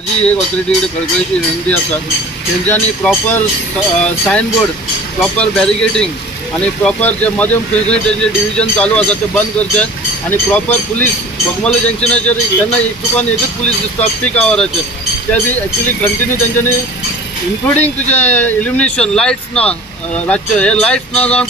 माझी एक ऑथॉरिटीकडे कळकळीची विनंती आसा, तेंच्यांनी प्रॉपर सायनबोर्ड, प्रॉपर बॅरिकेडिंग आणि प्रॉपर जे मध्यम खंय तेंचे डिव्हिजन चालू आसा ते बंद करचे आणि प्रॉपर पुलीस बोगमालो जंक्शनाचेर जेन्ना चुकून एकच पुलीस दिसता पीक आवराचेर ते बी एक्चुली कंटिन्यू तेंच्यांनी इन्क्लुडींग तुजे इल्युमिनेशन लायट्स ना रातचे हे लायट्स ना जावन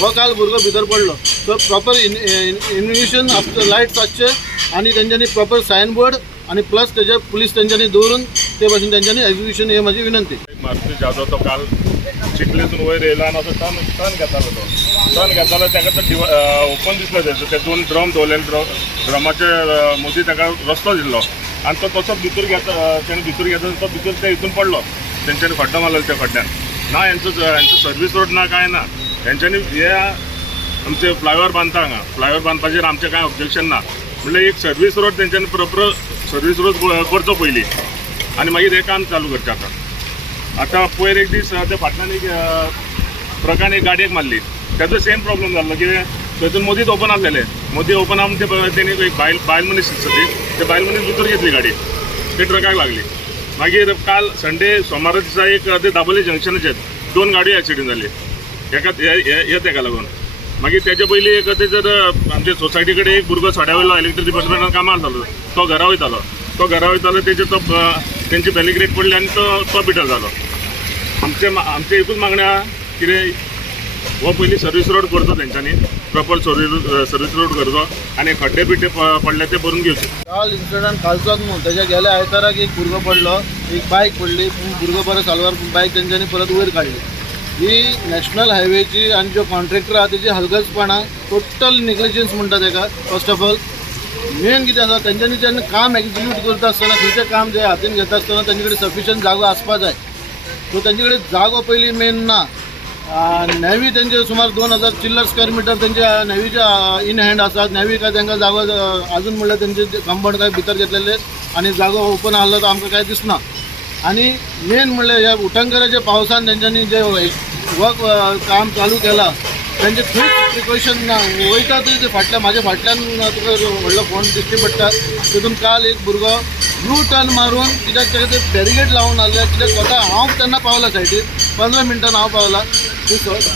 हो काल भुरगो भितर पडलो. सो प्रॉपर इल्युमिनेशन लायट्स आसचे आणि तेंच्यांनी प्रॉपर सायनबोर्ड आणि प्लस तेजे पुलीस तेंच्यांनी दवरून ते भाशेन तेंच्यांनी एक्झिक्युशन हे माझी विनंती. मारुती जाधव तो काल चिखलेतून वयर येयला आनी असो टर्न घेतालो ताका तो ओपन दिसलो ते दोन ड्रम दवरलेले ड्रमाचे मदीं ताका रस्तो दिल्लो आनी तो तसो भितर घेता तो भितर ते हितून पडलो. तेंच्यांनी खड्डो मारलो त्या खड्ड्यान ना हेंचो सर्वीस रोड ना काय ना. तेंच्यांनी हे आमचे फ्लायओवर बांदता हांगा फ्लायओवर बांदपाचेर आमचें कांय ऑब्जेक्शन ना. म्हणल्यार एक सर्वीस रोड तेंच्यांनी प्रोपर सर्वीस रोड करचो पयलीं आनी मागीर हें काम चालू करचें. आतां पयर एक दीस ते फाटल्यान एक ट्रकान एक गाडयेक मारली तेजो सेम प्रॉब्लम जाल्लो कितें थंयसून मदींच ओपन आसलेलें मदीं ओपन आसून तेणी एक बायल मनीस दिसता ते बायल मनीस भितर घेतली गाडी ते ट्रकाक लागली. मागीर काल संडे सोमारा दिसा एक ते दाबोली जंक्शनाचेर दोन गाडयो एक्सिडेंट जाली तेका लागून. मागीर तेजे पयलीं एक जर आमचे सोसायटी कडेन एक भुरगो सोड्या वयलो इलेक्ट्रीक डिपार्टमेंटान कामार जालो तो घरा वयतालो तेंची बॅलिग्रेड पडली आनी तो पिटर जालो. आमचे एकूच मागणी आहा कितें हो पयलीं सर्वीस रोड करचो तेंच्यांनी प्रॉपर सर्वीस रोड करचो आनी खड्डे बिड्डे पडले ते भरून घेवचे. काल इन्सिडंट कालचोच न्हू तेच्या गेल्या आयताराक एक भुरगो पडलो एक बायक पडली भुरगो बरो साल्वार बायक तेंच्यांनी परत वयर काडली. ही नॅशनल हायवेची आनी जो कॉन्ट्रॅक्टर आहा तेजी हलगर्जपणा टोटल निग्लिजन्स म्हणटा तेका. फर्स्ट ऑफ ऑल मेन कितें आसा तेंच्यांनी जेन्ना काम एक्झिक्यूट करता आसतना खंयचें काम जे हातीन घेता आसतना तेंचे कडेन सफिशियंट जागो आसपा जाय. सो तेंचे कडेन जागो पयलीं मेन ना. नेवी तेंचे सुमार 2000 चिल्लर स्क्वेअर मिटर तेंच्या नेवीच्या इन हँड आसात. नेवी काय तांकां जागो अजून म्हणल्यार तेंचे कंपाऊंड काय भितर घेतलेले आनी जागो ओपन आसलो तो आमकां काय दिसना. आनी मेन म्हणल्यार ह्या उटंकराच्या पावसान तेंच्यांनी जे वर्क काम चालू केलां तेंचे खंयच प्रिकॉशन ना. वयता ते फाटल्यान म्हाज्या फाटल्यान तुका व्हडलो फोन दिश्टी पडटा तितून काल एक भुरगो ब्लू टर्न मारून कित्याक तेका ते बॅरिकेड लावन आहले कित्याक स्वता हांव तेन्ना पावला सायडीर 15 मिनटान हांव पावला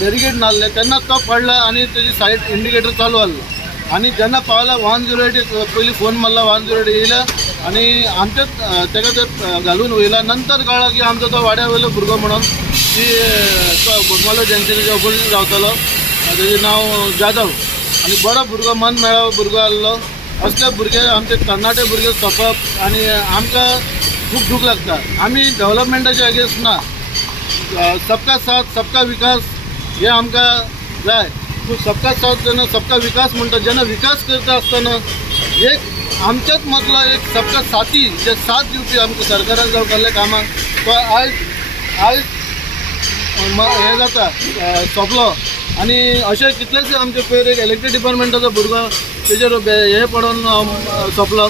बॅरिकेड नासले तेन्ना तो पडला आनी तेजी सायड इंडिकेटर चालू आहलो आनी जेन्ना पावला 108 पयलीं फोन मारला 108 येयला आनी आमचेच तेका ते घालून वयला. नंतर कळ्ळा की आमचो तो वाड्या वयलो भुरगो म्हणून की तो बोगमालो जंक्शनाच्या ऑपोजीट रावतालो तेजें नांव जाधव आनी बरो भुरगो मन मेळावो भुरगो आहलो. असले भुरगे आमचे तरणाटे भुरगे सोंपप आनी आमकां खूब दूख लागता. आमी डेव्हलपमेंटाचे अगेन्स्ट ना. सबका साथ सबका विकास हे आमकां जाय. पूण सबका साथ जेन्ना सबका विकास म्हणटा जेन्ना विकास करता आसतना एक आमच्याच मदलो एक सबका साथी जे साथ दिवपी आमकां सरकारान जावं केल्ल्या कामाक तो आयज हे जाता सोंपलो. आनी अशें कितलेशे आमचे पयर एक इलेक्ट्रीक डिपार्टमेंटाचो भुरगो तेजेर हे पडून सोंपलो.